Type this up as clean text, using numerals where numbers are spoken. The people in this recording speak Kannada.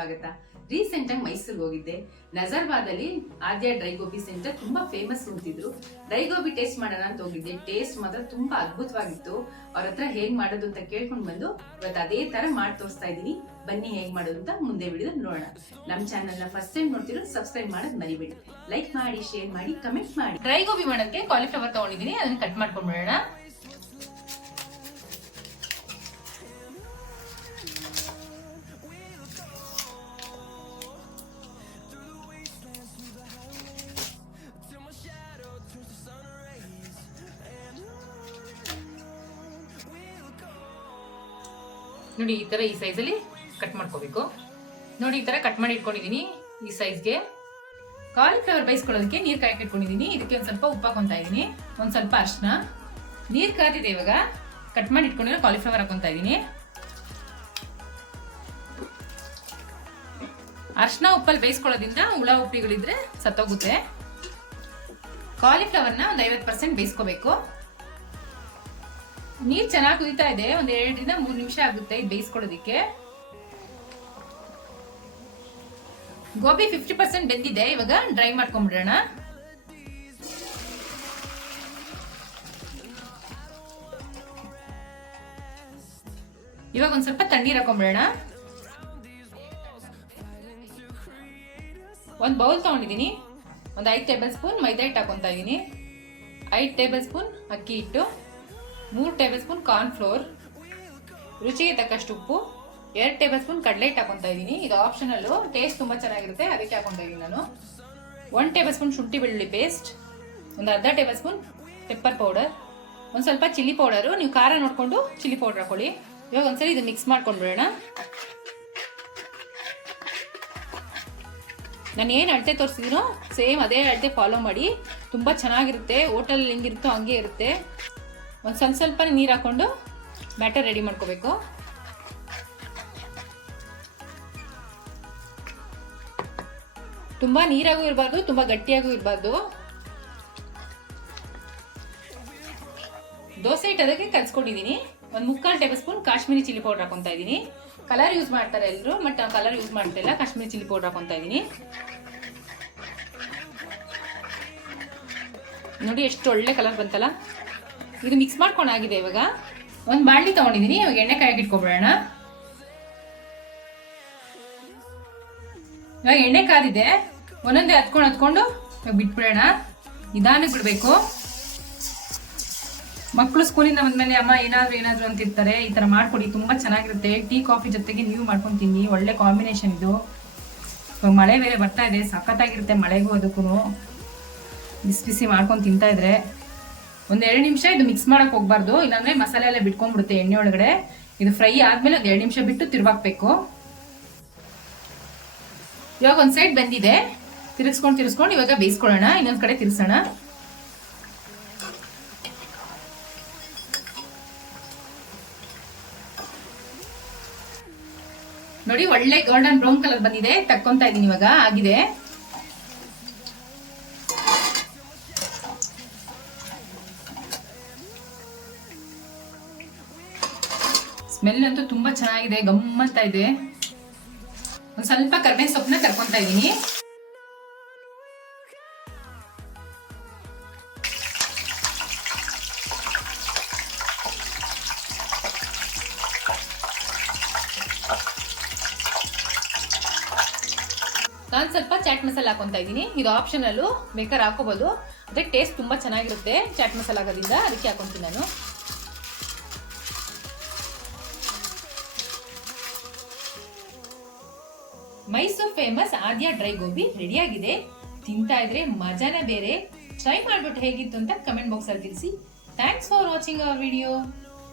ಸ್ವಾಗತ. ರೀಸೆಂಟ್ ಆಗಿ ಮೈಸೂರಿಗೆ ಹೋಗಿದ್ದೆ. ನಜರ್ಬಾದ್ ಅಲ್ಲಿ ಆದ್ಯ ಡ್ರೈ ಗೋಬಿ ಸೆಂಟರ್ ತುಂಬಾ ಫೇಮಸ್ ಅಂತಿದ್ರು. ಡ್ರೈ ಗೋಬಿ ಟೇಸ್ಟ್ ಮಾಡೋಣ ಅಂತ ಹೋಗಿದ್ದೆ. ಟೇಸ್ಟ್ ಮಾತ್ರ ತುಂಬಾ ಅದ್ಭುತವಾಗಿತ್ತು. ಅವ್ರ ಹತ್ರ ಹೇಗ್ ಮಾಡೋದು ಅಂತ ಕೇಳ್ಕೊಂಡ್ ಬಂದು ಇವತ್ತು ಅದೇ ತರ ಮಾಡಿ ತೋರಿಸ್ತಾ ಇದೀನಿ. ಬನ್ನಿ ಹೇಗ್ ಮಾಡೋದು ಅಂತ ಮುಂದೆ ವಿಡಿಯೋ ನೋಡೋಣ. ನಮ್ ಚಾನೆಲ್ ನ ಫಸ್ಟ್ ಟೈಮ್ ನೋಡ್ತಿರೋ ಸಬ್ಸ್ಕ್ರೈಬ್ ಮಾಡೋದ್ ಮರಿಬೇಡಿ. ಲೈಕ್ ಮಾಡಿ, ಶೇರ್ ಮಾಡಿ, ಕಮೆಂಟ್ ಮಾಡಿ. ಡ್ರೈ ಗೋಬಿ ಮಾಡೋದಕ್ಕೆ ಕಾಲಿಫ್ಲವರ್ ತಗೊಂಡಿದೀನಿ, ಅದನ್ನ ಕಟ್ ಮಾಡ್ಕೊಂಡ್ಬಿಡೋಣ. ನೋಡಿ ಈ ತರ ಈ ಸೈಜಲ್ಲಿ ಕಟ್ ಮಾಡ್ಕೋಬೇಕು. ನೋಡಿ ಈ ತರ ಕಟ್ ಮಾಡಿ ಇಟ್ಕೊಂಡಿದೀನಿ. ಈ ಸೈಜ್ಗೆ ಕಾಲಿಫ್ಲವರ್ ಬೇಯಿಸ್ಕೊಳ್ಳೋದಕ್ಕೆ ನೀರ್ ಕಾಯಕ್ಕೆ ಇಟ್ಕೊಂಡಿದೀನಿ. ಇದಕ್ಕೆ ಒಂದ್ ಸ್ವಲ್ಪ ಉಪ್ಪು ಹಾಕೊಂತಾ ಇದೀನಿ, ಒಂದ್ ಸ್ವಲ್ಪ ಅರ್ಶನ. ನೀರ್ ಕಾದಿದೆ, ಇವಾಗ ಕಟ್ ಮಾಡಿ ಇಟ್ಕೊಂಡಿರೋ ಕಾಲಿಫ್ಲವರ್ ಹಾಕೊಂತಾ ಇದೀನಿ. ಅರ್ಶನ ಉಪ್ಪಲ್ಲಿ ಬೇಯಿಸ್ಕೊಳ್ಳೋದ್ರಿಂದ ಹುಳ ಉಪ್ಪಿಗಳಿದ್ರೆ ಸತ್ತೋಗುತ್ತೆ. ಕಾಲಿಫ್ಲವರ್ನ ಒಂದ್ 50% ಬೇಯಿಸ್ಕೋಬೇಕು. ನೀರ್ ಚೆನ್ನಾಗಿ ಕುದಿತಾ ಇದೆ. ಒಂದ್ 2 ರಿಂದ 3 ನಿಮಿಷ ಆಗುತ್ತೆ ಇದು ಬೇಯಿಸ್ಕೊಳ್ಳೋದಿಕ್ಕೆ. ಗೋಬಿ 50% ಬೆಂದಿದೆ. ಇವಾಗ ಡ್ರೈ ಮಾಡ್ಕೊಂಡ್ಬಿಡೋಣ. ಇವಾಗ ಒಂದ್ ಸ್ವಲ್ಪ ತಣ್ಣೀರ್ ಹಾಕೊಂಡ್ಬಿಡೋಣ. ಒಂದ್ ಬೌಲ್ ತಗೊಂಡಿದೀನಿ. ಒಂದ್ 5 ಟೇಬಲ್ ಸ್ಪೂನ್ ಮೈದಾ ಹಿಟ್ಟು ಹಾಕೊಂತಾ ಇದೀನಿ. 5 ಟೇಬಲ್ ಸ್ಪೂನ್ ಅಕ್ಕಿ ಹಿಟ್ಟು, 3 ಟೇಬಲ್ ಸ್ಪೂನ್ ಕಾರ್ನ್ ಫ್ಲೋರ್, ರುಚಿಗೆ ತಕ್ಕಷ್ಟು ಉಪ್ಪು, 2 ಟೇಬಲ್ ಸ್ಪೂನ್ ಕಡಲೆ ಹಿಟ್ಟು ಹಾಕೊಂತಾ ಇದೀನಿ. ಇದು ಆಪ್ಷನಲ್, ಟೇಸ್ಟ್ ತುಂಬಾ ಚೆನ್ನಾಗಿರುತ್ತೆ, ಅದಕ್ಕೆ ಹಾಕೊಂತಾ ಇದೀನಿ ನಾನು. 1 ಟೇಬಲ್ ಸ್ಪೂನ್ ಶುಂಠಿ ಬೆಳ್ಳುಳ್ಳಿ ಪೇಸ್ಟ್, ಒಂದು ಅರ್ಧ ಟೇಬಲ್ ಸ್ಪೂನ್ ಪೆಪ್ಪರ್ ಪೌಡರ್, ಒಂದ್ ಸ್ವಲ್ಪ ಚಿಲ್ಲಿ ಪೌಡರು. ನೀವು ಖಾರ ನೋಡ್ಕೊಂಡು ಚಿಲ್ಲಿ ಪೌಡರ್ ಹಾಕೊಳ್ಳಿ. ಇವಾಗ ಒಂದ್ಸರಿ ಇದು ಮಿಕ್ಸ್ ಮಾಡ್ಕೊಂಡ್ಬಿಡೋಣ. ನಾನು ಏನು ಅಳತೆ ತೋರಿಸಿದೀನೋ ಸೇಮ್ ಅದೇ ಅಳತೆ ಫಾಲೋ ಮಾಡಿ. ತುಂಬಾ ಚೆನ್ನಾಗಿರುತ್ತೆ. ಹೋಟೆಲ್ ಹೆಂಗಿರುತ್ತೋ ಹಂಗೆ ಇರುತ್ತೆ. ಒಂದು ಸ್ವಲ್ಪ ನೀರು ಹಾಕೊಂಡು ಬ್ಯಾಟರ್ ರೆಡಿ ಮಾಡ್ಕೋಬೇಕು. ತುಂಬಾ ನೀರಾಗೂ ಇರಬಾರ್ದು, ತುಂಬಾ ಗಟ್ಟಿಯಾಗೂ ಇರಬಾರ್ದು. ದೋಸೆ ಹಿಟ್ಟು ಅದಕ್ಕೆ ಕಲ್ಸ್ಕೊಂಡಿದೀನಿ. ಒಂದು 3/4 tablespoon Kashmiri chilli powder ಹಾಕೊಂತಾ ಇದೀನಿ. ಕಲರ್ ಯೂಸ್ ಮಾಡ್ತಾರೆ ಎಲ್ಲರೂ, ಬಟ್ ನಾನು ಕಲರ್ ಯೂಸ್ ಮಾಡ್ತಿಲ್ಲ. ಕಾಶ್ಮೀರಿ ಚಿಲ್ಲಿ ಪೌಡರ್ ಹಾಕೊಂತಾ ಇದೀನಿ. ನೋಡಿ ಎಷ್ಟು ಒಳ್ಳೆ ಕಲರ್ ಬಂತಲ್ಲ. ಇದು ಮಿಕ್ಸ್ ಮಾಡ್ಕೊಂಡಾಗಿದೆ. ಇವಾಗ ಒಂದು ಬಾಣಲಿ ತಗೊಂಡಿದೀನಿ. ಇವಾಗ ಎಣ್ಣೆ ಕಾಯಕ್ಕೆ ಇಟ್ಕೊಬಿಡೋಣ. ಇವಾಗ ಎಣ್ಣೆ ಕಾದಿದೆ. ಒಂದೊಂದೇ ಹತ್ಕೊಂಡು ಇವಾಗ ಬಿಟ್ಬಿಡೋಣ. ನಿಧಾನಕ್ಕೆ ಬಿಡಬೇಕು. ಮಕ್ಕಳು ಸ್ಕೂಲಿಂದ ಬಂದ್ಮೇಲೆ ಅಮ್ಮ ಏನಾದ್ರು ಅಂತಿರ್ತಾರೆ. ಈ ತರ ಮಾಡ್ಕೊಡಿ, ತುಂಬಾ ಚೆನ್ನಾಗಿರುತ್ತೆ. ಟೀ ಕಾಫಿ ಜೊತೆಗೆ ನೀವು ಮಾಡ್ಕೊಂಡು ತಿನ್ನಿ, ಒಳ್ಳೆ ಕಾಂಬಿನೇಷನ್ ಇದು. ಇವಾಗ ಮಳೆ ಬೇರೆ ಬರ್ತಾ ಇದೆ, ಸಖತ್ತಾಗಿರುತ್ತೆ. ಮಳೆಗೂ ಅದಕ್ಕೂ ಬಿಸಿ ಬಿಸಿ ಮಾಡ್ಕೊಂಡು ತಿಂತಾ ಇದ್ರೆ. ಒಂದ್ 2 ನಿಮಿಷ ಇದು ಮಿಕ್ಸ್ ಮಾಡಕ್ ಹೋಗ್ಬಾರ್ದು, ಇಲ್ಲಾಂದ್ರೆ ಮಸಾಲೆ ಎಲ್ಲ ಬಿಟ್ಕೊಂಡ್ಬಿಡುತ್ತೆ ಎಣ್ಣೆ ಒಳಗಡೆ. ಇದು ಫ್ರೈ ಆದ್ಮೇಲೆ ಒಂದ್ 2 ನಿಮಿಷ ಬಿಟ್ಟು ತಿರ್ವಾಕ್ಬೇಕು. ಇವಾಗ ಒಂದ್ ಸೈಡ್ ಬಂದಿದೆ. ತಿರ್ಸ್ಕೊಂಡು ಇವಾಗ ಬೇಯಿಸ್ಕೊಳ್ಳೋಣ. ಇನ್ನೊಂದ್ ಕಡೆ ತಿರ್ಸೋಣ. ನೋಡಿ ಒಳ್ಳೆ ಗೋಲ್ಡನ್ ಬ್ರೌನ್ ಕಲರ್ ಬಂದಿದೆ. ತಕ್ಕೊಂತಾ ಇದೀನಿ. ಇವಾಗ ಆಗಿದೆ. ಸ್ಮೆಲ್ ಅಂತೂ ತುಂಬಾ ಚೆನ್ನಾಗಿದೆ, ಗಮ್ಮಂತ ಇದೆ. ಒಂದ್ ಸ್ವಲ್ಪ ಕರ್ಬೇವಿನ ಸೊಪ್ಪನ್ನ ಕರ್ಕೊಂತಾ ಇದೀನಿ. ನಾನು ಸ್ವಲ್ಪ ಚಾಟ್ ಮಸಾಲ ಹಾಕೊಂತಾ ಇದೀನಿ. ಇದು ಆಪ್ಷನಲ್, ಬೇಕಾದ್ರೆ ಹಾಕೋಬಹುದು. ಅದೇ ಟೇಸ್ಟ್ ತುಂಬಾ ಚೆನ್ನಾಗಿರುತ್ತೆ ಚಾಟ್ ಮಸಾಲ ಆಗೋದ್ರಿಂದ, ಅದಕ್ಕೆ ಹಾಕೊಂತೀನಿ ನಾನು. ಮೈಸೂರು ಫೇಮಸ್ ಆದ್ಯ ಡ್ರೈ ಗೋಬಿ ರೆಡಿ ಆಗಿದೆ. ತಿಂತಾ ಇದ್ರೆ ಮಜಾನೇ ಬೇರೆ. ಟ್ರೈ ಮಾಡ್ಬಿಟ್ಟು ಹೇಗಿತ್ತು ಅಂತ ಕಮೆಂಟ್ ಬಾಕ್ಸ್ ಅಲ್ಲಿ ತಿಳಿಸಿ. Thanks for watching our video.